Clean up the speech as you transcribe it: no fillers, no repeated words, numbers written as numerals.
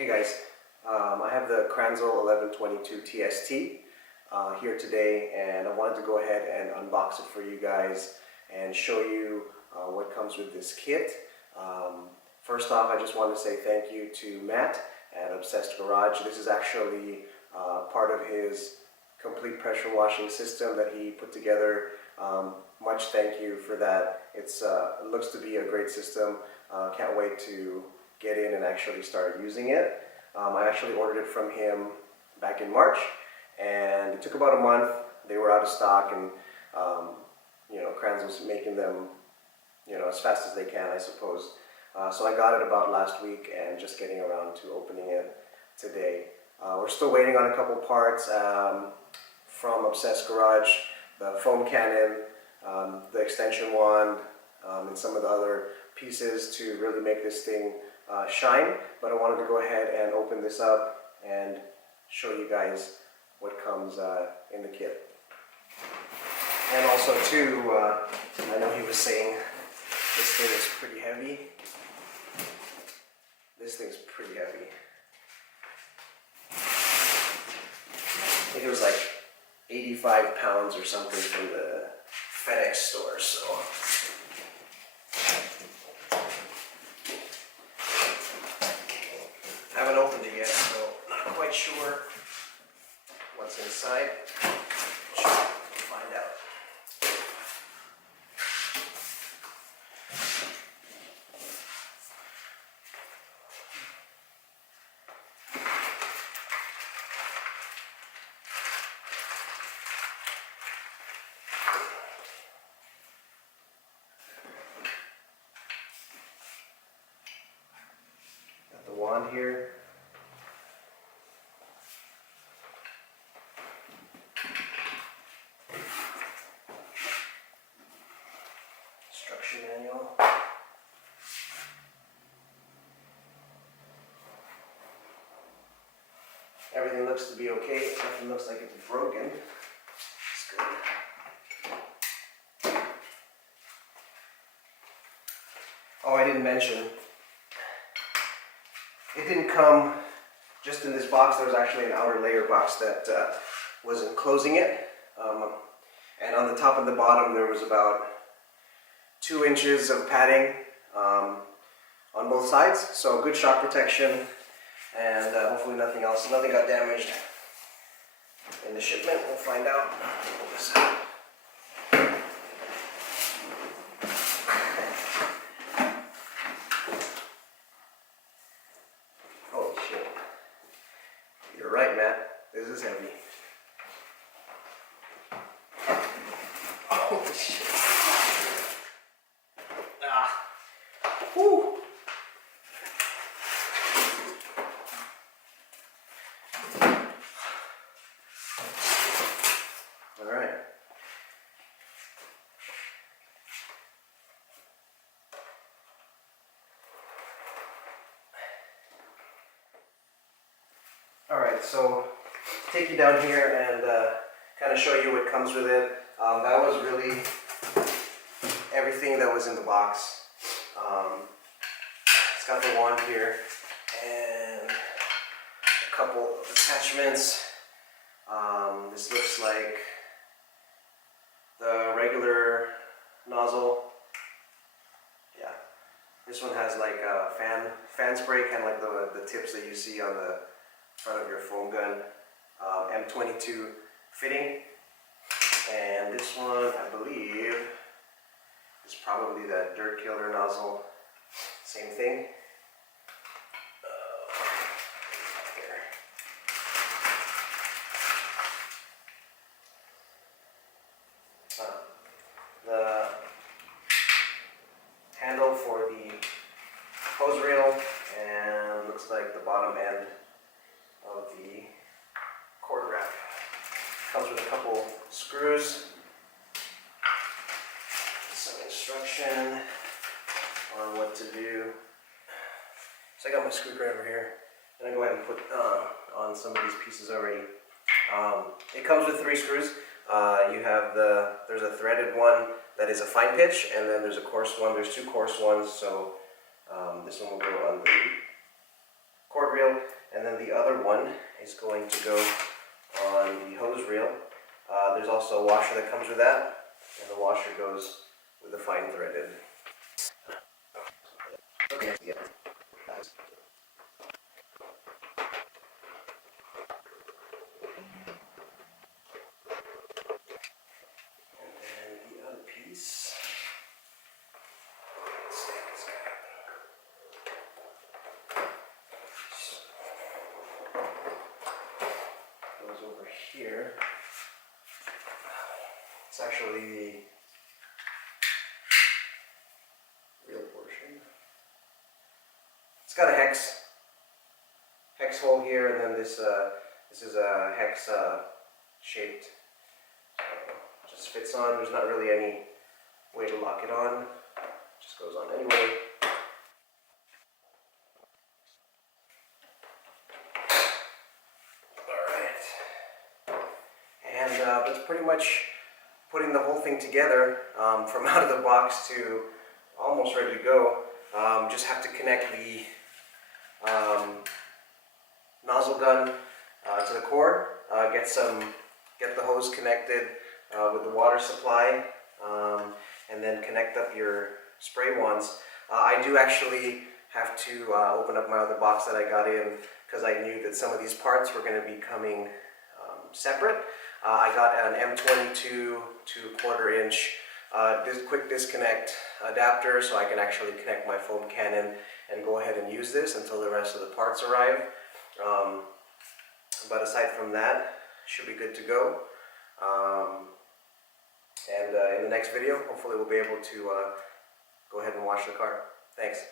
Hey guys, I have the Kranzle 1122TST here today, and I wanted to go ahead and unbox it for you guys and show you what comes with this kit. First off, I just want to say thank you to Matt at Obsessed Garage. This is actually part of his complete pressure washing system that he put together. Much thank you for that. It looks to be a great system. Can't wait to get in and actually start using it. I actually ordered it from him back in March, and it took about a month. They were out of stock, and Kranzle's making them as fast as they can, I suppose. So I got it about last week and just getting around to opening it today. We're still waiting on a couple parts from Obsessed Garage, the foam cannon, the extension wand, and some of the other pieces to really make this thing shine. But I wanted to go ahead and open this up and show you guys what comes in the kit. And also too, I know he was saying this thing is pretty heavy. This thing's pretty heavy. I think it was like 85 pounds or something from the FedEx store, so. I haven't opened it yet, so not quite sure what's inside. We'll find out. Got the wand here. Instruction manual. Everything looks to be okay. Nothing looks like it's broken. It's good. Oh, I didn't mention, it didn't come just in this box. There was actually an outer layer box that was enclosing it. And on the top and the bottom there was about 2 inches of padding on both sides. So good shock protection, and hopefully nothing got damaged in the shipment. We'll find out. Pull this out. Holy shit. You're right, Matt. This is heavy. Holy shit. Whew. All right. All right, so take you down here and kind of show you what comes with it. That was really everything that was in the box. It's got the wand here and a couple of attachments. This looks like the regular nozzle. Yeah, this one has like a fan spray, kind of like the tips that you see on the front of your foam gun. M22 fitting. And this one, I believe, is probably that dirt killer nozzle. Same thing. Here. The handle for the hose reel, and looks like the bottom end of the cord wrap. Comes with a couple screws. Some instruction on what to do. So I got my screwdriver here, and I go ahead and put on some of these pieces already. It comes with 3 screws. There's a threaded one that is a fine pitch, and then there's a coarse one. There's 2 coarse ones, so this one will go on the cord reel, and then the other one is going to go on the hose reel. There's also a washer that comes with that, and the washer goes with the fine threaded. Okay, yeah. And then the other piece goes over here. It's actually the real portion. It's got a hex hole here, and then this is a hex shaped. So just fits on. There's not really any way to lock it on. It just goes on anyway. All right, and that's pretty much putting the whole thing together from out of the box to almost ready to go. Just have to connect the nozzle gun to the cord, get the hose connected with the water supply, and then connect up your spray wands. I do actually have to open up my other box that I got in because I knew that some of these parts were going to be coming separate. I got an M22 2/4 inch quick disconnect adapter, so I can actually connect my foam cannon and go ahead and use this until the rest of the parts arrive. But aside from that, should be good to go. And in the next video, hopefully we'll be able to go ahead and wash the car. Thanks.